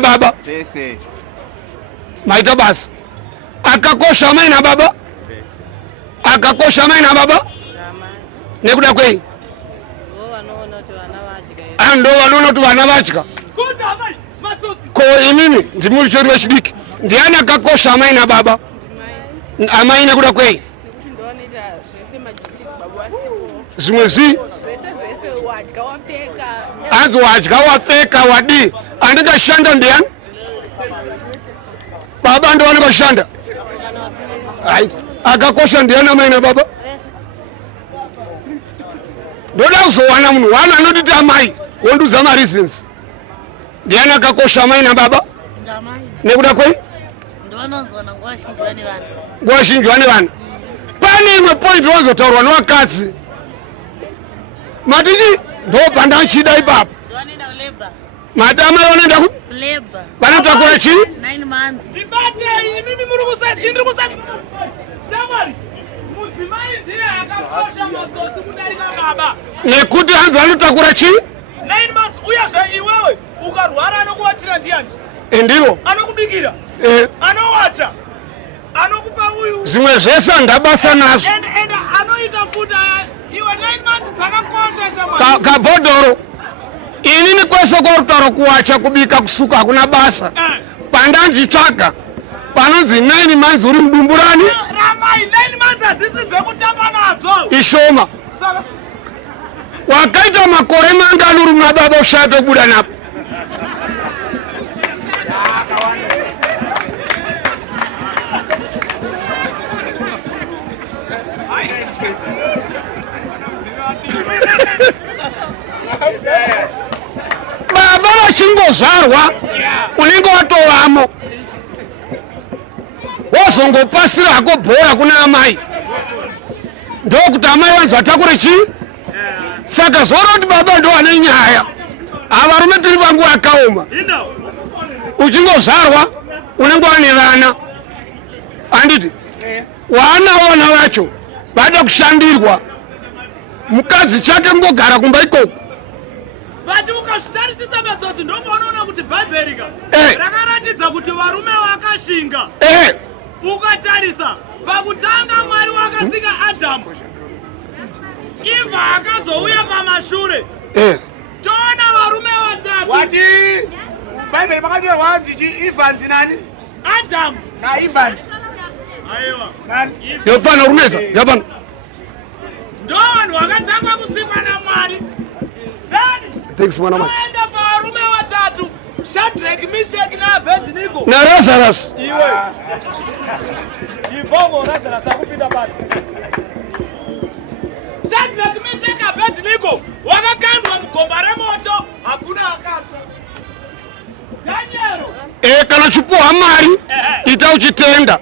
baba maita basi akakosha mai na baba akakosha mai na baba nekuda kwei ando vanoona kuti vana vatya ko inini ndimuchori wechidiki ndiani akakosha amai na baba amai nekuda kwei zvimwe zi anzi wadya wapfeka wadi andikashanda ndiani baba ndo vanokashanda akakosha ndiani amai na baba ndoda kuzowana munhu wana anotiti amai wondudza mareasons ndiani akakosha amai na baba nekuda kwei nguva zhinji vane vana pane imwe point wazotaurwa nevakadzi matiti ndo pandachida ipapo mati amai vanoenda ku vanotakura chii nekuti hanzi vanotakura chii 9 months uyazve iwewe ukarwara anokuwatira ndiani ndivo anokubikira anowacha anokupa uyu zvimwe zvese ndabasa nazvo and anoita futa iwe 9 months dzakakosha shamwari kabhodhoro inini kwese kwarutaura kuwacha kubika kusuka hakuna basa pandanjitsvaga panonzi 9 months uri mudumburani ramai 9 months hadzisi dzekutamba nadzo ishoma wakaita makore mangani uri muna baba ushaya pekubuda napo baba vachingozvarwa unenge watovamo wozongopasira hako bhora kuna amai ndokuti amai vanzi vatakure chii saka zvoona kuti baba ndo ane nyaya avarume tiri panguva yakaoma uchingozvarwa unenge wane vana handiti waanaona vacho vada kushandirwa mukadzi chake mungogara kumba ikoko vati ukazvitarisisa matsotsi ndomaunoona kuti bhaibherika rakaratidza kuti varume vakashinga ukatarisa pakutanga mwari wakasika adhamu ivha akazouya pamashure toona varume vatatu wati bhaibheri makanyorwa ndichi ivanzi nani adhamu naivanzi aiwa yopana runeza yapana ndo vanhu vakatanga kusikwa namwari aenda pavarume vatatu Shadrach, Meshach naAbednego na Lazarus iwe ibongo Lazarus akupinda pale Shadrach, Meshach naAbednego wakakandwa mugomba remoto hakuna akatsva Daniel kana chipuwa mari ita uchitenda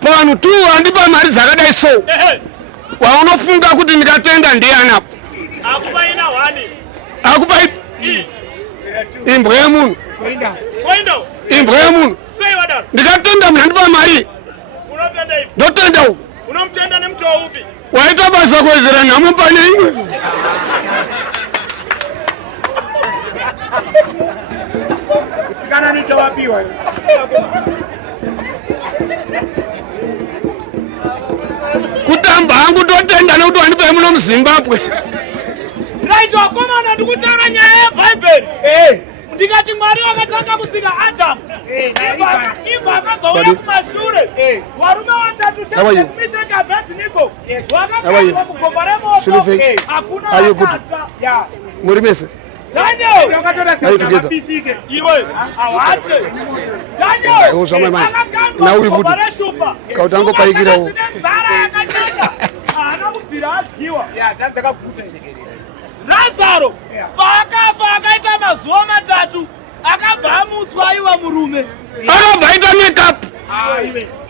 pano tu andipa mari dzakadai so waunofunga kuti ndikatenda ndianapo akupa ina wani akupa imbwa yemunhu imbwa yemunhu ndikatenda munhu andipa mari ndotenda uku unomutenda nemutowo upi waita basa kuwedzera nhamo pane imwe tsikana nechawapiwa kutamba hangu totenda nekuti wandipa muno muZimbabwe right wakomana ndikutaura nyaya yebhaibheri ndikati mwari wakatanga kusika adhamu ibva akazouya kumashure varume vatatu Shadrach, Meshach naAbednego vakakandwa mugomba remoto hakuna akatsva muri mese Daniel iwe awate Daniel na uri futi kautango paikirawo zara yakanyanya ana kubvira adyiwa Lazaro paakafa akaita mazuva matatu akabva amutswa aiwa murume akabva aita makeup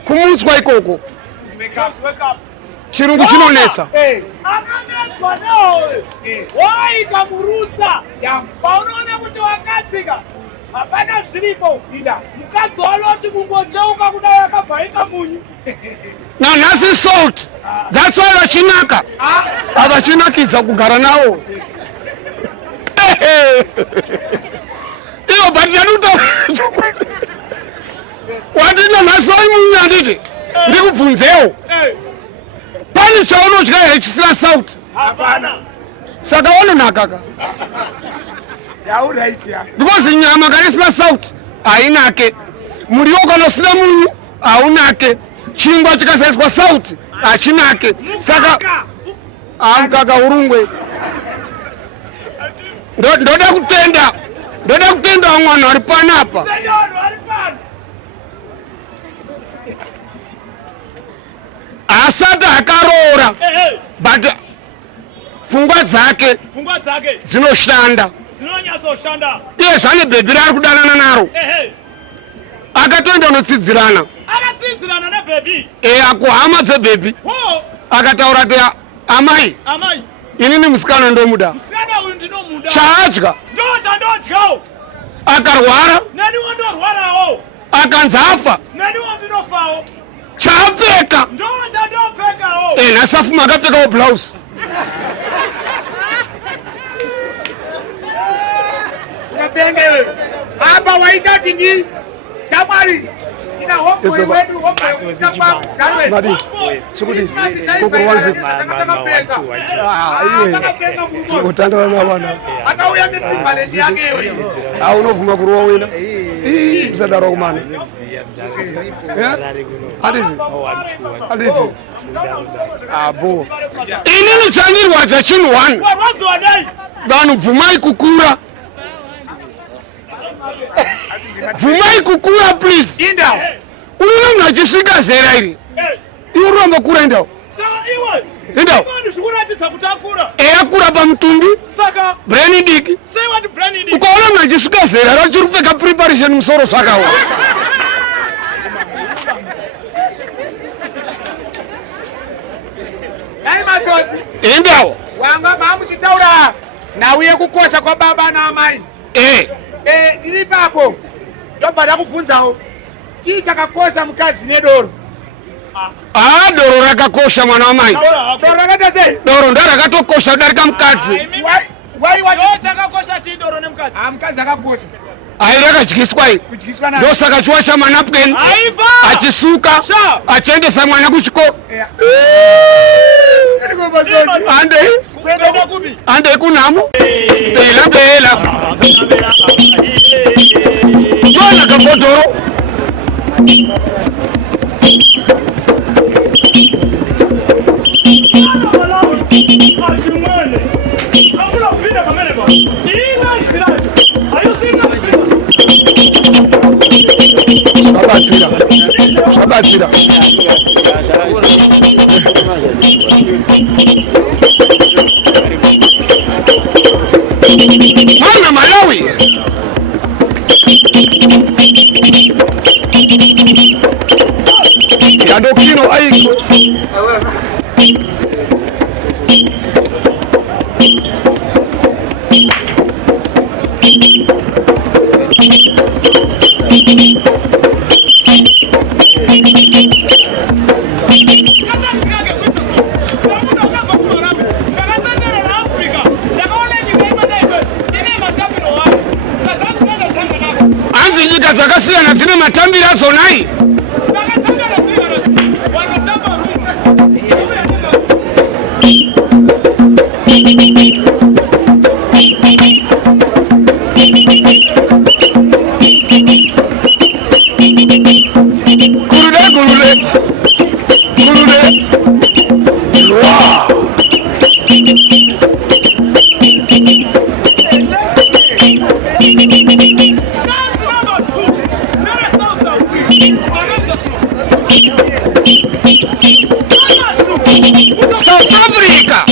kumutswa ikoko chirungu chinonetsa akametswa nehowe waita murutsa paunoona kuti wakatsika hapana zviripo mukadzi waloti kungocheuka kudai akabva aita munyu nanhasi salt that's why vachinaka havachinakidza kugara navo but yanuta wadina nasoi munyanditi ndikubvunzeo pani chaunotya hechisila sauti hapana saka wanonakaka because nyama kaisila sauti hainake muriwo kana usina munyu haunake chingwa chikasaiswa sauti hachinake saka amkaka urungwe ndoda kutenda mwana ari panapa asati akaroora but pfungwa dzake dzinoshanda iye zvane bhebhi raari kudanana naro akatoenda unotsidzirana akuhama dzebhebhi akataura ti amai inini musikana ndomuda chaadya akarwara akanzi afa chaapfeka nhasafuma akapfekawo blouse apa waita tini samari utandana navana unovhuma kuruwa wina isadaro kumana aditi abo inini chanyirwadza chinhu 1 vanhu bvumai kukura bvumai kukura please unoona munhu achisvika zera iri iwe uramba kura endawo eyakura pamutumbi breni diki ukaona munhu achisvika zera rachiri kupfeka preparation musoro svakawo endawo wanga mamuchitaura nauye kukosha kwa baba na amai ndiri papo ndobva ndakubvunzawo chii chakakosha mukadzi nedoro doro rakakosha mwana wamai doro rakaita sei doro ndarakatokosha kudarika mukadzi mukadzi akakosha ai rakadyiswa ndosaka chiwa chamanapukeni achisuka achiendesa mwana kuchikoro andei kunhamo bela twana kabhodhoro zvabatsira mwana Malawi yandokino aiko anzi nyika dzakasiyana dzine matambiro adzonai South Africa.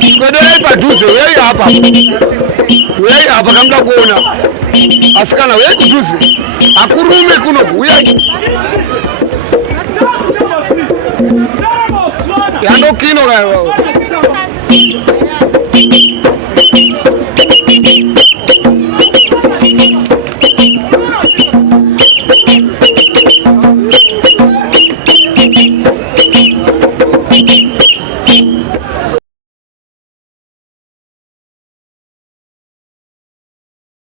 Skodai padhuze weyi apa kamda kuona asikana weyi kudhuze akurume kuno uyai yandokino kayo